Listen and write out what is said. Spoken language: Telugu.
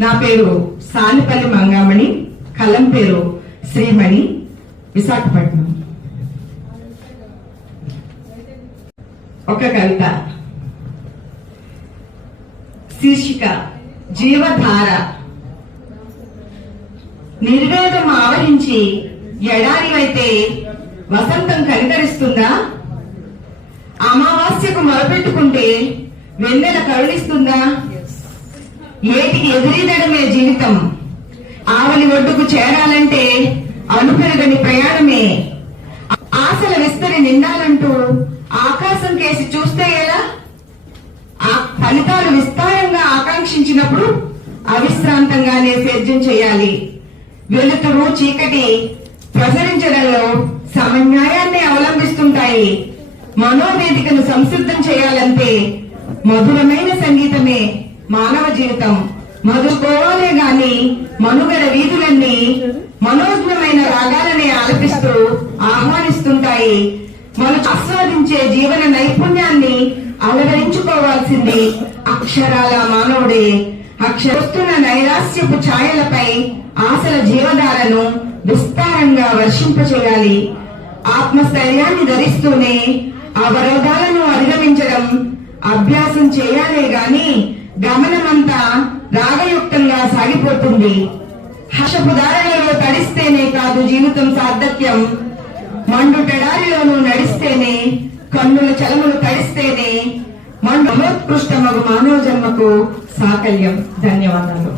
నా పేరు సానిపల్లి మంగామణి, కలం పేరు శ్రీమణి, విశాఖపట్నం. ఒక కవిత, శీర్షిక జీవధార. నిర్వేదం ఆవరించి ఎడారివైతే వసంతం కనికరిస్తుందా? అమావాస్యకు మొరపెట్టుకుంటే వెన్నెల కరుణిస్తుందా? ఏటికి ఎదురీదడమే జీవితం, ఆవలి ఒడ్డుకు చేరాలంటే అనుపెరగని ప్రయాణమే. ఆశల విస్తరి నిండాలంటూ ఆకాశం కేసి చూస్తే ఎలా? ఆ ఫలితాలు విస్తారంగా ఆకాంక్షించినప్పుడు అవిశ్రాంతంగానే సేద్యం చేయాలి. వెలుతురు చీకటి ప్రసరించడంలో సమన్యాయాన్ని అవలంబిస్తుంటాయి. మనోవేదికను సంసిద్ధం చేయాలంటే మధురమైన సంగీతమే మానవ జీవితం. మధుకోవాలే గాని మనుగడ వీధులన్నీ మనోజ్ఞమైన రాగాలనే ఆలపిస్తూ ఆహ్వానిస్తుంటాయి. మనం ఆస్వాదించే జీవన నైపుణ్యాన్ని అలవరించుకోవాల్సింది అక్షరాల మానవుడే. అక్షరస్తున్న నైరాస్యపు ఛాయలపై ఆశల జీవధారను విస్తారంగా వర్షింపచేయాలి. ఆత్మస్థైర్యాన్ని ధరిస్తూనే అవరోధాలను అధిగమించడం అభ్యాసం చేయాలే గాని గమనమంతా రాగయుక్తంగా సాగిపోతుంది. హర్షపు దారులలో తడిస్తేనే కాదు జీవితం సార్థక్యం, మండుటెడారిలోనూ నడిస్తేనే, కన్నుల చలములు తడిస్తేనే మహోత్కృష్టమగు మానవ జన్మకు సాకల్యం. ధన్యవాదాలు.